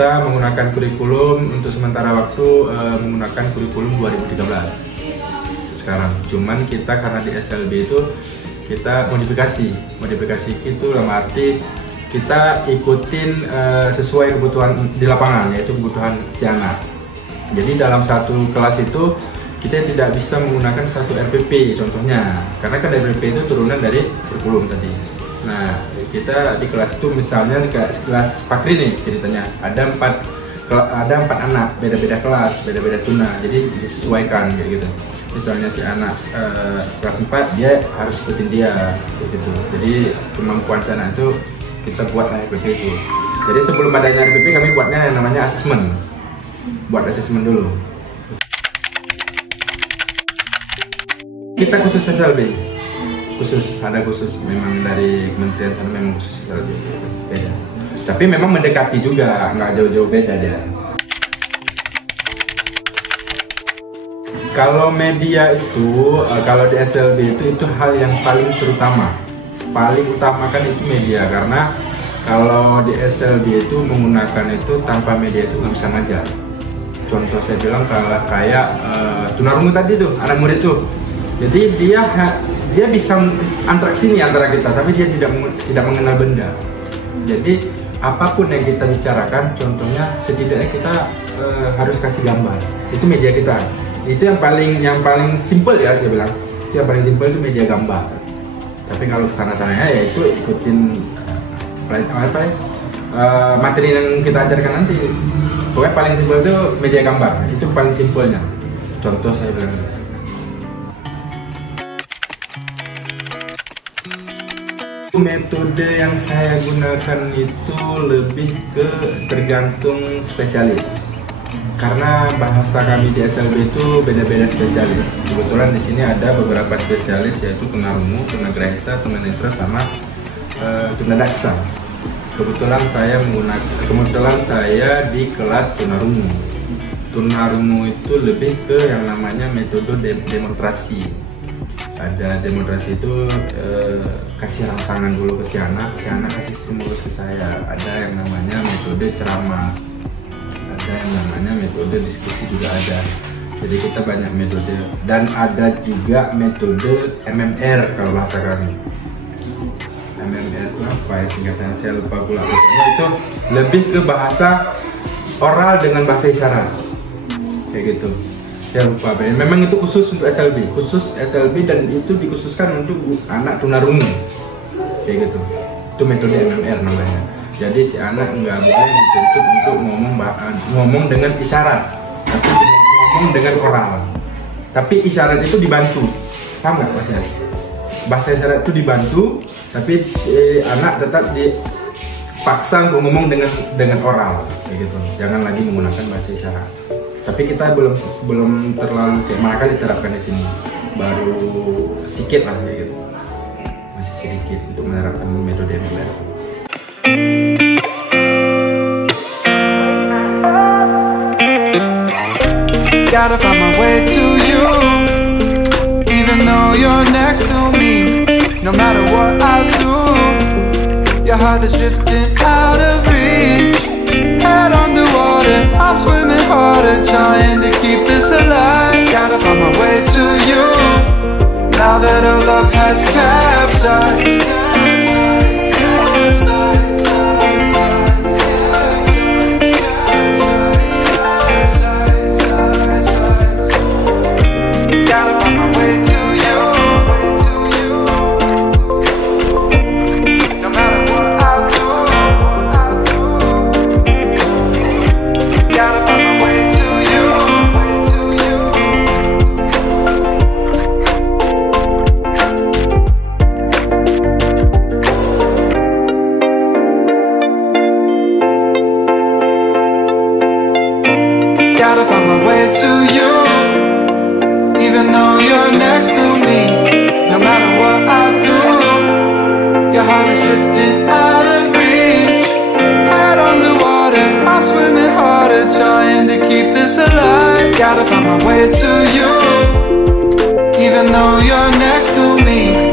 kita menggunakan kurikulum untuk sementara waktu menggunakan kurikulum 2013 sekarang. Cuman kita karena di SLB itu kita modifikasi itu dalam arti kita ikutin sesuai kebutuhan di lapangan, yaitu kebutuhan si anak. Jadi dalam satu kelas itu kita tidak bisa menggunakan satu RPP contohnya, karena kan RPP itu turunan dari kurikulum tadi. Nah, kita di kelas itu misalnya di kelas Pakri nih ceritanya ada empat anak, beda-beda kelas, beda-beda tuna, jadi disesuaikan kayak gitu. Misalnya si anak kelas 4 dia harus ikutin dia gitu. Jadi kemampuan si anak itu kita buat RPP itu. Jadi sebelum adanya RPP kami buatnya yang namanya asesmen. Buat asesmen dulu. Kita khusus SLB. Ada khusus memang dari kementerian sana, memang khusus SLB beda. Tapi memang mendekati juga, nggak jauh-jauh beda dia. Kalau media itu, kalau di SLB itu hal yang paling terutama. Paling utama kan itu media, karena kalau di SLB itu menggunakan itu tanpa media itu nggak bisa ngajar. Contoh saya bilang kalau kayak tunarungu tadi tuh, anak murid tuh. Jadi dia bisa interaksi nih antara kita, tapi dia tidak mengenal benda. Jadi apapun yang kita bicarakan, contohnya setidaknya kita harus kasih gambar. Itu media kita. Itu yang paling simple ya saya bilang. Itu yang paling simple itu media gambar. Tapi kalau kesana-sananya ya itu ikutin materi yang kita ajarkan nanti. Pokoknya paling simpel itu media gambar. Itu paling simpelnya. Contoh saya bilang. Metode yang saya gunakan itu lebih ke tergantung spesialis. Karena bahasa kami di SLB itu beda-beda spesialis. Kebetulan di sini ada beberapa spesialis, yaitu tunarungu, tunagrahita, tunanetra, sama tunadaksa. Kebetulan saya di kelas tunarungu. Tunarungu itu lebih ke yang namanya metode demonstrasi. Ada demonstrasi itu kasih rangsangan dulu ke si anak kasih stimulus ke saya. Ada yang namanya metode ceramah, ada yang namanya metode diskusi juga ada. Jadi kita banyak metode, dan ada juga metode MMR kalau bahasa kami. MMR itu apa ya singkatnya, saya lupa pula. Itu lebih ke bahasa oral dengan bahasa isyarat kayak gitu. Saya lupa, memang itu khusus untuk SLB, dan itu dikhususkan untuk anak tunarungu kayak gitu. Itu metode MMR namanya. Jadi si anak nggak boleh dituntut untuk ngomong dengan isyarat, tapi ngomong dengan oral. Tapi isyarat itu dibantu, paham nggak Mas? Bahasa isyarat itu dibantu, tapi anak tetap dipaksa untuk ngomong dengan oral kayak gitu. Jangan lagi menggunakan bahasa isyarat. Tapi kita belum terlalu kayak mana kali diterapkan di sini, baru sedikit lah kayak gitu, masih sedikit untuk menerapkan metode MMR. Gotta find my way to you, even though you're next to me. No matter what I do, your heart is drifting out of reach. Head underwater, I'm swimming harder, trying to keep this alive. Gotta find my way to you, now that our love has capsized. Gotta find my way to you, even though you're next to me. No matter what I do, your heart is drifting out of reach. Head on the water, I'm swimming harder, trying to keep this alive. Gotta find my way to you, even though you're next to me.